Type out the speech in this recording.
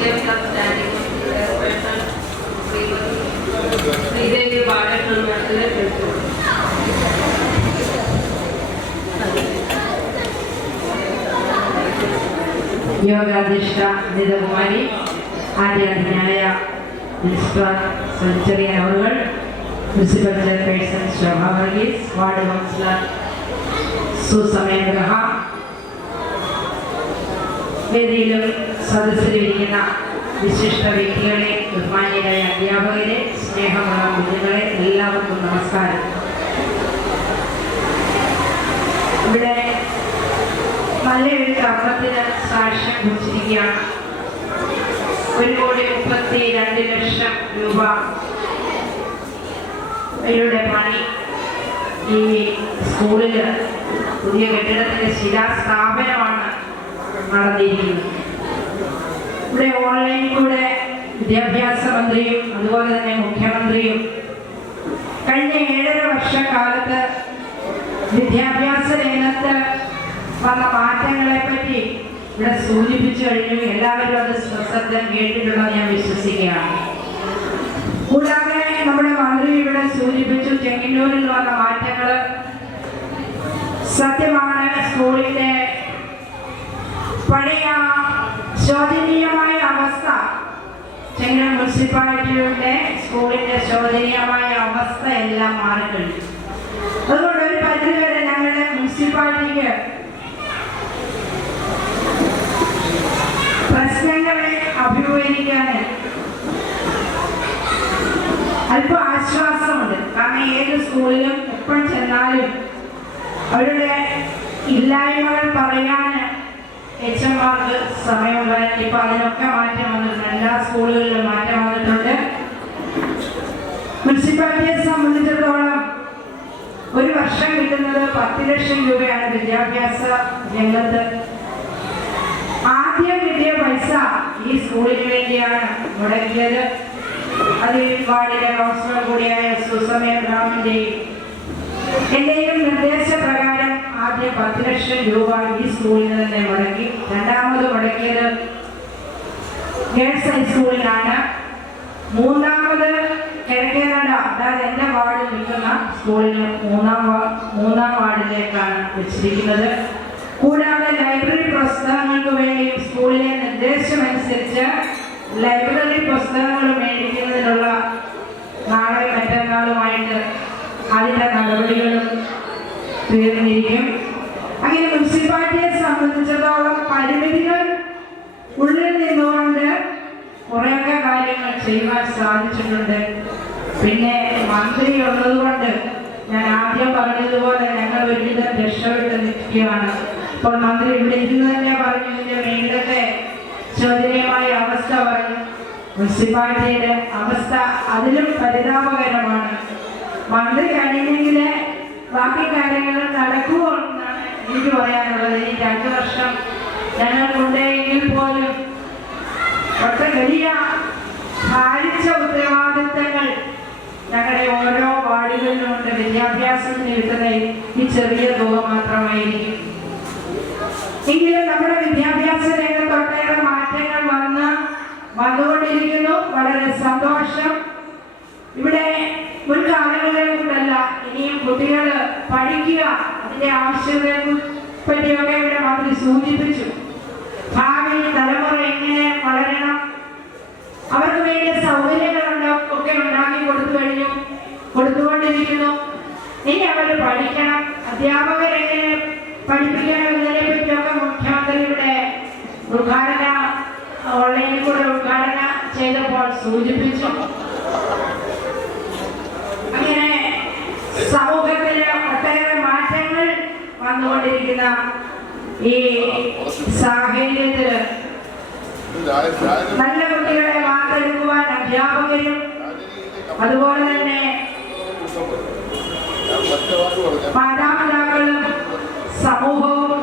വിദ്യാഭ്യാസ standing chairperson Shrimati Sridevi Balakrishnan മാഡത്തിനെ ക്ഷണിച്ചു യോഗാധിഷ്ഠ നിതകുമാരി ആര്യാധിനായ പ്രിൻസിപ്പൽ സെഞ്ചുറി അവറുകൾ principal chairperson Shobha Varghese ward councillor സുസമയ ഗ്രഹ വേദിയിലും സദസ്സിലിരിക്കുന്ന വിശിഷ്ട വ്യക്തികളെ ബഹുമാനിയായ അധ്യാപകരെ സ്നേഹമുള്ള കുഞ്ഞുങ്ങളെ എല്ലാവർക്കും നമസ്കാരം. ഇവിടെ നല്ലൊരു കർമ്മത്തിന് സാക്ഷ്യം കുറിച്ചിരിക്കുകയാണ്. ഒരു കോടി മുപ്പത്തി രണ്ട് ലക്ഷം രൂപ ഇവരുടെ പണി ഈ സ്കൂളിൽ പുതിയ കെട്ടിടത്തിന്റെ ശിലാസ്ഥാപനമാണ് നടന്നിരിക്കുന്നത്. ഇവിടെ ഓൺലൈനിൽ കൂടെ വിദ്യാഭ്യാസ മന്ത്രിയും അതുപോലെ തന്നെ മുഖ്യമന്ത്രിയും കഴിഞ്ഞ ഏഴര വർഷക്കാലത്ത് വിദ്യാഭ്യാസ രംഗത്ത് വന്ന മാറ്റങ്ങളെ പറ്റി ഇവിടെ സൂചിപ്പിച്ചു കഴിഞ്ഞു. എല്ലാവരും അത് ശ്രദ്ധ കേട്ടിട്ടുണ്ടെന്ന് ഞാൻ വിശ്വസിക്കുകയാണ്. കൂടാതെ നമ്മുടെ മന്ത്രി ഇവിടെ സൂചിപ്പിച്ചു ചെങ്ങന്നൂരിൽ വന്ന മാറ്റങ്ങൾ സത്യമാണ്. സ്കൂളിന്റെ പഴയ ശോചനീയമായ അവസ്ഥ. ചെങ്ങന മുനിസിപ്പാലിറ്റിയുടെ സ്കൂളിന്റെ ശോചനീയമായ അവസ്ഥ എല്ലാം മാറിക്കഴിഞ്ഞു അതുകൊണ്ട് ഒരു പരിധി വരെ ഞങ്ങളുടെ മുനിസിപ്പാലിറ്റിക്ക് പ്രശ്നങ്ങളെ അഭിമുഖീകരിക്കാൻ അല്പം ആശ്വാസമുണ്ട്. കാരണം ഏത് സ്കൂളിലും എപ്പോഴും ചെന്നാലും അവരുടെ ഇല്ലായ്മകൾ പറയാൻ എച്ച് സമയം സമയമുള്ള ഇപ്പൊ അതിനൊക്കെ മാറ്റം വന്നിട്ടുണ്ട്. എല്ലാ സ്കൂളുകളിലും മാറ്റം വന്നിട്ടുണ്ട്. മുനിസിപ്പാലിറ്റിയെ സംബന്ധിച്ചിടത്തോളം ഒരു വർഷം കിട്ടുന്നത് പത്ത് ലക്ഷം രൂപയാണ് വിദ്യാഭ്യാസ രംഗത്ത്. ആദ്യം കിട്ടിയ പൈസ ഈ സ്കൂളിന് വേണ്ടിയാണ് മുടക്കിയത്. അത് ഈ വാർഡിലെ കൗൺസിലർ കൂടിയായ സുസമയ ബ്രാഹ്മന്റെയും എന്റെയും നിർദ്ദേശപ്രകാരം ആദ്യം പത്ത് ലക്ഷം രൂപ ഈ സ്കൂളിൽ തന്നെ മുടക്കി. രണ്ടാമത് മുടക്കിയത് ഗേൾസ് ഹൈസ്കൂളിലാണ് മൂന്നാമത് കിഴക്കേനട അതായത് എന്റെ വാർഡിൽ നിൽക്കുന്ന സ്കൂളിൽ മൂന്നാം മൂന്നാം വാർഡിലേക്കാണ് വെച്ചിരിക്കുന്നത്. കൂടാതെ ലൈബ്രറി പുസ്തകങ്ങൾക്ക് വേണ്ടി സ്കൂളിലെ നിർദ്ദേശമനുസരിച്ച് ലൈബ്രറി പുസ്തകങ്ങൾ തീർന്നിരിക്കും അങ്ങനെ മുനിസിപ്പാലിറ്റിയെ സംബന്ധിച്ചിടത്തോളം പരിമിതികൾ ഉള്ളിൽ നിന്നുകൊണ്ട് കുറേയൊക്കെ കാര്യങ്ങൾ ചെയ്യുവാൻ സാധിച്ചിട്ടുണ്ട്. പിന്നെ മന്ത്രി ഉള്ളതുകൊണ്ട് ഞാൻ ആദ്യം പറഞ്ഞതുപോലെ ഞങ്ങൾ ഒരുവിധം രക്ഷപ്പെട്ട് നിൽക്കുകയാണ്. അപ്പോൾ മന്ത്രി ഇവിടെ ഇരുന്ന് തന്നെ പറഞ്ഞു ഇതിന്റെ മേലത്തെ അവസ്ഥ പറഞ്ഞു മുനിസിപ്പാലിറ്റിയുടെ അവസ്ഥ അതിലും പരിതാപകരമാണ്. മന്ത്രി ബാക്കി കാര്യങ്ങൾ നടക്കുമോ എന്നാണ് എനിക്ക് പറയാനുള്ളത്. ഈ രണ്ടു വർഷം ഞങ്ങൾക്കുണ്ടെങ്കിൽ പോലും ഒക്കെ വലിയ ഭാരിച്ച ഉത്തരവാദിത്തങ്ങൾ ഞങ്ങളുടെ ഓരോ വാർഡുകളിലുമുണ്ട് വിദ്യാഭ്യാസം കിട്ടുന്ന ഈ ചെറിയ തുക മാത്രമായിരിക്കും. എങ്കിലും നമ്മുടെ വിദ്യാഭ്യാസ രംഗത്ത് ഒട്ടേറെ മാറ്റങ്ങൾ വന്ന് വന്നുകൊണ്ടിരിക്കുന്നു. വളരെ സന്തോഷം. ഇവിടെ മുൻകാലങ്ങളെ കൊണ്ടല്ല ഇനിയും കുട്ടികൾ പഠിക്കുക അതിന്റെ ആവശ്യകതയെ പറ്റിയൊക്കെ ഇവിടെ മന്ത്രി സൂചിപ്പിച്ചു. ഭാവി തലമുറ എങ്ങനെ വളരണം? അവർക്ക് വേണ്ടിയ സൗകര്യങ്ങളുണ്ട് ഒക്കെ ഉണ്ടാക്കി കൊടുത്തു കഴിഞ്ഞു കൊടുത്തുകൊണ്ടിരിക്കുന്നു. ഇനി അവർ പഠിക്കണം. അധ്യാപകർ എങ്ങനെ പഠിപ്പിക്കണം എന്നതിനെ പറ്റിയൊക്കെ മുഖ്യമന്ത്രിയുടെ ഉദ്ഘാടന ഓൺലൈനിൽ കൂടെ ഉദ്ഘാടന ചെയ്തപ്പോൾ സൂചിപ്പിച്ചു അങ്ങനെ സമൂഹത്തിലെ ഒട്ടേറെ മാറ്റങ്ങൾ വന്നുകൊണ്ടിരിക്കുന്ന ഈ സാഹചര്യത്തിൽ നല്ല കുട്ടികളെ വാർത്തെടുക്കുവാൻ അധ്യാപകരും അതുപോലെ തന്നെ മാതാപിതാക്കളും സമൂഹവും